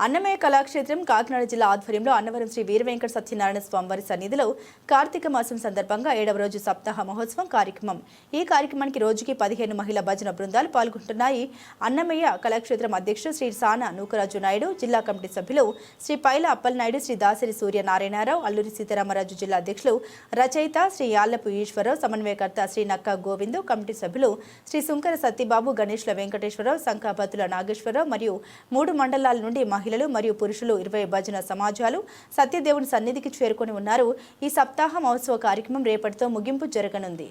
అన్నమయ్య కళాక్షేత్రం కాకినాడ జిల్లా ఆధ్వర్యంలో అన్నవరం శ్రీ వీరవెంకట సత్యనారాయణ స్వామివారి సన్నిధిలో కార్తీక మాసం సందర్భంగా ఏడవ రోజు సప్తాహ మహోత్సవం కార్యక్రమం. ఈ కార్యక్రమానికి రోజుకి పదిహేను మహిళా భజన బృందాలు పాల్గొంటున్నాయి. అన్నమయ్య కళాక్షేత్రం అధ్యక్షుడు శ్రీ సానా నూకరాజు నాయుడు జిల్లా కమిటీ సభ్యులు శ్రీ పైల అప్పలనాయుడు శ్రీ దాసరి సూర్య నారాయణరావు అల్లూరి సీతారామరాజు జిల్లా అధ్యక్షులు రచయిత శ్రీ యాళ్ళపు ఈశ్వరరావు సమన్వయకర్త శ్రీ నక్క గోవిందు కమిటీ సభ్యులు శ్రీ సుంకర సత్యబాబు గణేష్ల వెంకటేశ్వరరావు సంఖాపతుల నాగేశ్వరరావు మరియు మూడు మండలాల నుండి మహిళలు మరియు పురుషులు ఇరవై భజన సమాజాలు సత్యదేవుని సన్నిధికి చేరుకొని ఉన్నారు. ఈ సప్తాహ మహోత్సవ కార్యక్రమం రేపటితో ముగింపు జరగనుంది.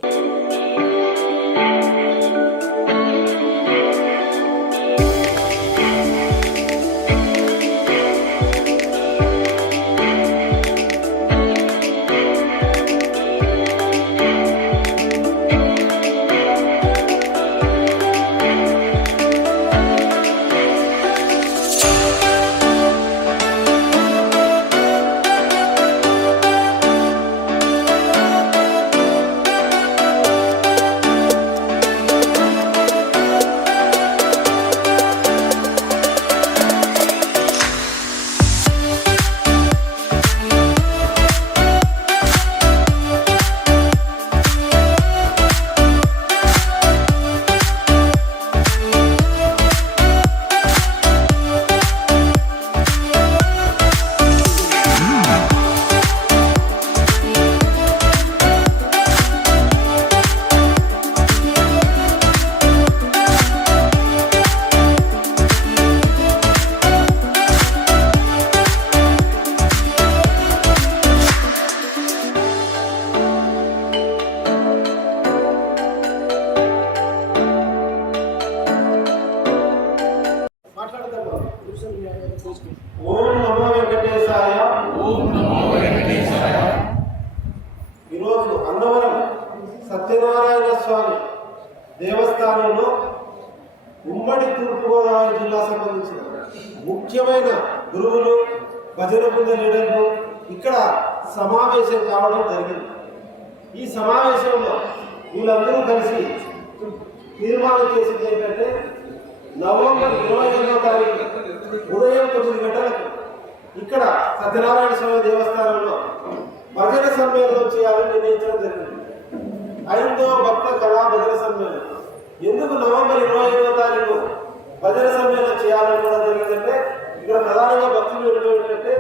ఓం నమో వెంకటేశాయ. ఓం నమో వెంకటేశాయ. ఈరోజు అన్నవరం సత్యనారాయణ స్వామి దేవస్థానంలో ఉమ్మడి తూర్పుగోదావరి జిల్లా సంబంధించిన ముఖ్యమైన గురువులు భజన బృంద లీడర్లు ఇక్కడ సమావేశం కావడం జరిగింది. ఈ సమావేశంలో వీళ్ళందరూ కలిసి తీర్మానం చేసింది ఏంటంటే నవంబర్ ఇరవై ఐదవ తారీఖు ఉదయం తొమ్మిది గంటలకు ఇక్కడ సత్యనారాయణ స్వామి దేవస్థానంలో భజన సమ్మేళనం చేయాలని నిర్ణయించడం జరిగింది. ఐదో భక్త కళా భజన సమ్మేళనం. ఎందుకు నవంబర్ ఇరవై ఐదవ తారీఖు భజన సమ్మేళనం చేయాలని కూడా జరిగిందంటే ఇక్కడ ప్రధానంగా భక్తులు ఏంటంటే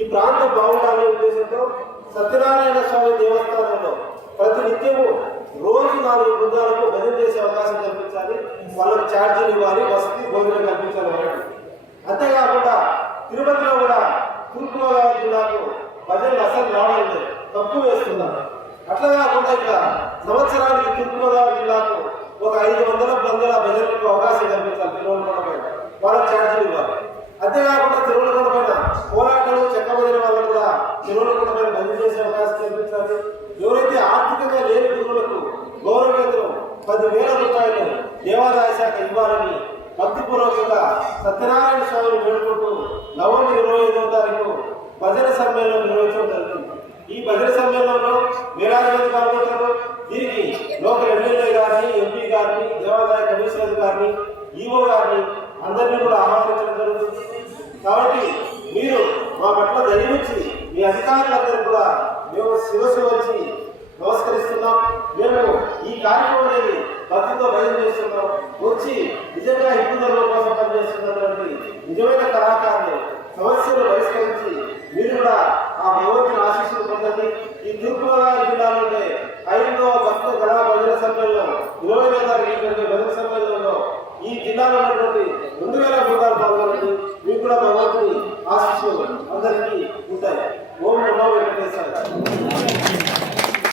ఈ ప్రాంతం బాగుండాలనే ఉద్దేశంతో సత్యనారాయణ స్వామి దేవస్థానంలో ప్రతి నిత్యము రోజు నాలుగు బృందాలకు భజన చేసే అవకాశం కల్పించాలి. వాళ్ళకి ఛార్జీలు ఇవ్వాలి వసతి భోజనం కల్పించాలి వాళ్ళకి. సంవత్సరానికి తూర్పుగోదావరి జిల్లాకు ఒక ఐదు వందల వందల ప్రజలకు అవకాశం కల్పించాలి తిరువనకొండ పైన. వాళ్ళకి ఛార్జీలు ఇవ్వాలి. అంతేకాకుండా తిరువనకొండ పైన పోరాటలు చెక్క భజన కూడా తిరువనకొండ పైన బంద్ చేసే అవకాశం కల్పించాలి. ఎవరైతే ఆర్థికంగా లేని గురువులకు గౌరవేతనం పదివేల రూపాయలు దేవాదాయ శాఖ ఇవ్వాలని భక్తిపూర్వకంగా సత్యనారాయణ స్వామిని వేడుకుంటూ నవంబర్ ఇరవై ఐదవ తారీఖు భజన సమ్మేళనం నిర్వహించడం జరుగుతుంది ఈ భజన సమ్మేళనంలో వేలాది మంది పాల్గొంటారు దీనికి లోకల్ ఎమ్మెల్యే గారిని ఎంపీ గారిని కమిషనర్ గారిని ఈఓ గారిని అందరినీ కూడా ఆహ్వానించడం జరుగుతుంది. కాబట్టి మీరు మా పట్ల దయవుంచి మీ అధికారులందరూ కూడా మేము శివశివ వచ్చి నమస్కరిస్తున్నాం. మేము ఈ కార్యక్రమం అనేది భక్తితో భయం చేస్తున్నాం. వచ్చి నిజంగా హిందూ ధర్మం కోసం పనిచేస్తున్నటువంటి నిజమైన కళాకారులు సమస్యలు పరిష్కరించి మీరు కూడా ఆ భగవంతుని ఆశీస్సులు పొందండి. ఈ తూర్పు గోదావరి ఇరవై నెల ఈ గత సమాజంలో ఈ జిల్లాలో ఉన్నటువంటి